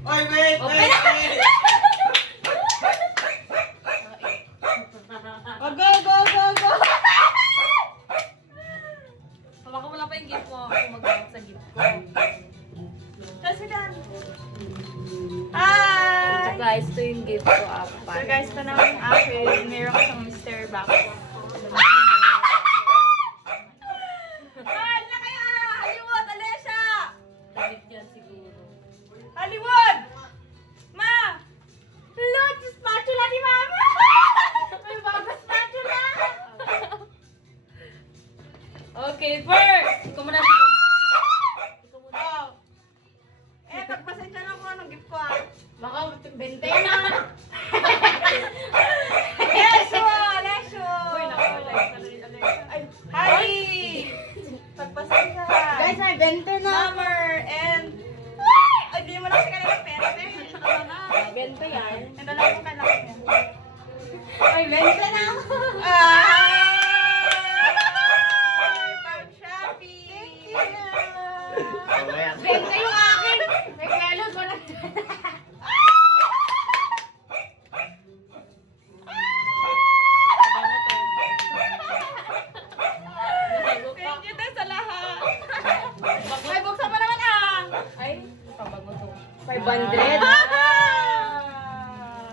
Oy, wait! Okay. Wait! Wait! Oh, go, go, go, go! Baka wala pa yung gift mo. Ako mag-box sa gift ko. Kasi dan. So Hi! guys, ito yung gift ko. So guys, ito na ang akin. Meron ko siyang Mr. Box. Hala kaya! Hollywood! Alessia! Damit yan siguro. Hollywood! Ma! Look! Spatula ni Mama! May bago spatula! Okay, first! Ikaw muna siya. Ikaw muna. Oh. Eh, pagpasensya na ako anong gift ko ah. Baka 20 na. Alessio! Alessio! Uy, Alessia. Ay, Harry! Pagpasensya. Guys, may 20 na. Summer and... Ay, di mo lang kasi kanila pera. 20 yan. Ang dalawa ko kailangan yan. Ay, 20 na. Ay! Pang Shopee! Mamaya. 20 yung akin. May kelo ko na. Thank you din sa lahat. Ay, buksan mo naman ah! Ay, pabago to. 500.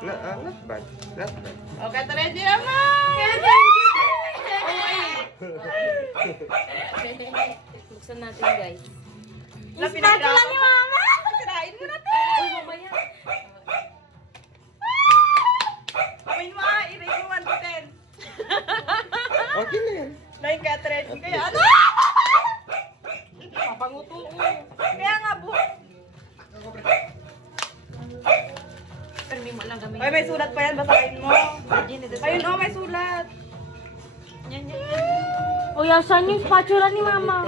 Not bad. Not bad. Okay, ready naman! Buksan natin, guys. Spatula ni Mama! Sirain mo natin! Uy, mamaya. Gawin mo ah, i-rate mo 1 to 10. Okay na yan. Like ka, ready kaya ano? Papanguto ko. Kaya nga bu. Pero may mo lang gamitin. Ay, may sulat pa yan, basahin mo. Ayun oh, may sulat. Yan, yan, yan. Uy, asan yung spatula ni Mama?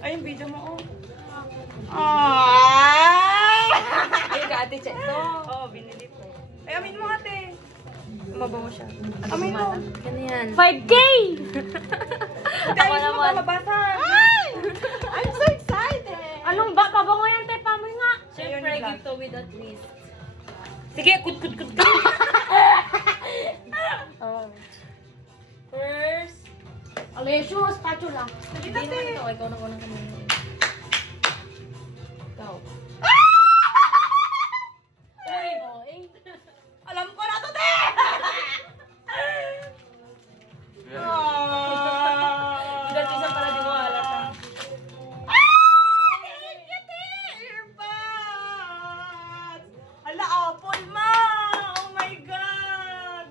Ay, yung video mo oh. Ah! Ay, ka-ate, check to. Oo, binili ko. Ay, amin mo ate. Mabawa siya. Amin mo. Ano yan? 5K! Ako Guys, mo naman. ba mabasa? Ay! I'm so excited! Anong ba? Pabango yan, te. Pamoy nga. Siyempre, Ayun lang. give to with a twist. Sige, kut. Oh. First. Alessio, spatula. Sige, Hindi naman ate. ito. Ikaw na unang kami. Ikaw. Uy, oh, eh. Alam ko na to, te! Ah! Gatisan pala di mo halata. Earbuds! Ala, apple ma! Oh my God!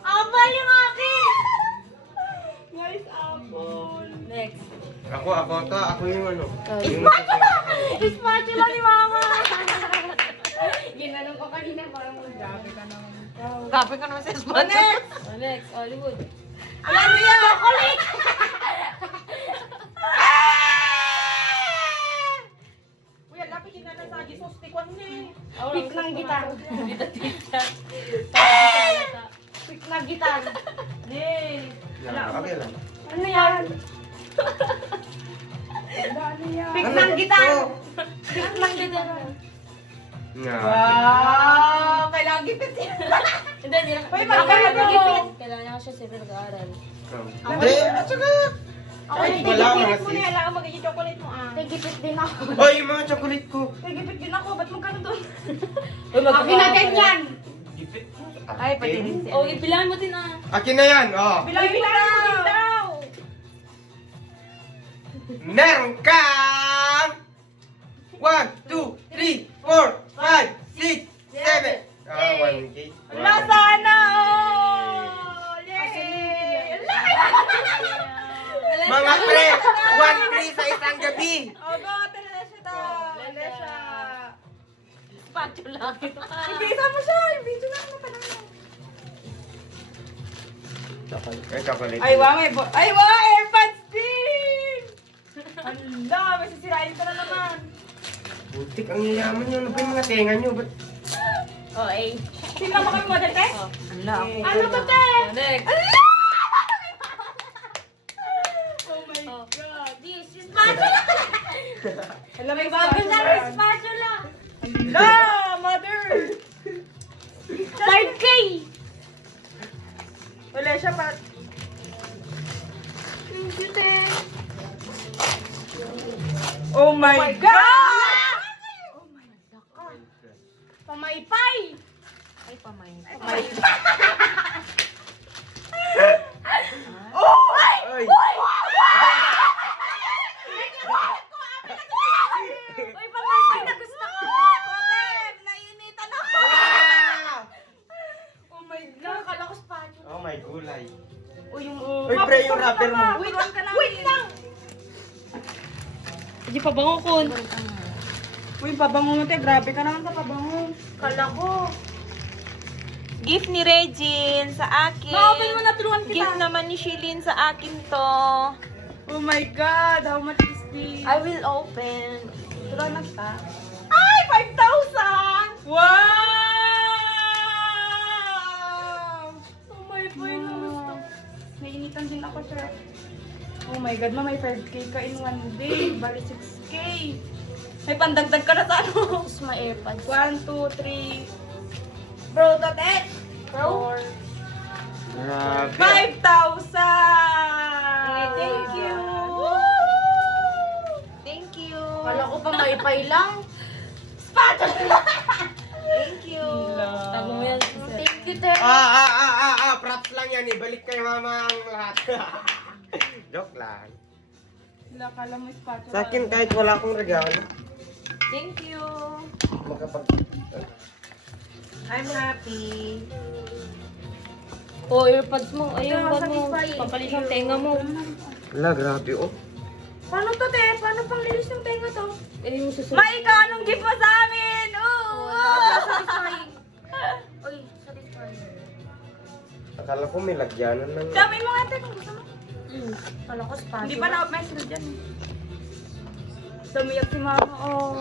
Abal yung akin! Guys, apple! Next. Ako yung ano. Spatula ni Mama! Ginanong ko kanina parang grabe ka naman. Grabe ka naman sa spatula. Next, Hollywood. Ano yan? Chocolate! Uy, lapit yun na sa gisos. Tikwan niya eh. Pick ng gitar. Pick na gitar. Nee. Okay lang. Ano yan? Ano yan? Pick ng gitar. Pick ng gitar. Wow! Kailangan gipit yan. Hindi, hindi na. Uy, magkano to? Kailangan niya kasi siya nag-aaral. Hindi, at saka. Ay, Wala gipit mga mo sis. na. Kailangan magiging chocolate mo ah. Gipit din ako. Oy, yung mga chocolate ko. Ay, gipit din ako. Ba't magkano doon? Akin na ganyan. Gipit. Ay, pati rin siya. O, ipilahan mo din ah. Akin na yan, oh. Bilangin mo din daw. Meron kang 1, 2, 3, 4, 5, 6, 7. Ah, 1K. Wala sana oh! Yay! Mga pre, 1 free sa isang gabi. Oh, go! Alessia daw! Alessia! Spatula. Ito ka. Ibisa mo siya! Yung video na ano pa naman. Ay, chocolate. Ay, wow! Ay, wow! Airpods din! Hala! May sisirain ka na naman. Butik ang yayaman nyo. Ano ba yung mga tenga nyo? Ba't O, A. Tingnan mo kami model, te? Hala, ako. Ano ba, te? Next. Ala! Oh my God! This is spatula. Hala, may Bago spatula. na rin spatula. Hala, mother! 5K! Wala siya pa. Thank you, te. Oh my God! Oh my God. Pamaypay! Ay, pamaypay. Ay! Uy, pamaypay na gusto ko! Nainitan ako! Oh my God! Nakakalakos pa. Oh my gulay. Uy, yung... Uy, pre, yung wrapper mo. Wait lang! Hindi pa bango ko. Uy, pabango mo, te. Grabe ka naman sa pabango. Kala ko. Gift ni Regine sa akin. Ma-open mo na, tulungan kita. Gift naman ni Shilin sa akin to. Oh my God! How much is this? I will open. Turuan na kita. Ay, 5,000! Wow! Oh my boy, na gusto. Nainitan din ako, sir. Oh my God, ma, may 5K ka in one day. Bali 6K. May pandagdag ka na sa ano? Tapos may AirPods. 1, 2, 3. Bro, tatet! Bro? 4. Grabe. 5,000! Thank you. Thank you. Kala ko pamaypay lang. Thank you. Tago mo yan. Thank you, te. Props lang yan. Ibalik kay mama ang lahat. Joke lang. Sila, kala mo spatula. Sa akin, kahit wala akong regalo, Thank you. makapag... I'm happy. Oh, AirPods mo. Ayun, Ito, wag mo. satisfying. Papalit ang tenga mo. Wala, grabe oh. Paano to, te? Paano pang lilis ng tenga to? Eh, yung susunod. Ma, ikaw, anong gift mo sa amin? Satisfying. Uy, satisfying. Akala ko may lagyanan ng... Dami mo nga, te, kung gusto mo. Kala ko spatula. Hindi pa na-message dyan. Dumiyak si mama. Oh.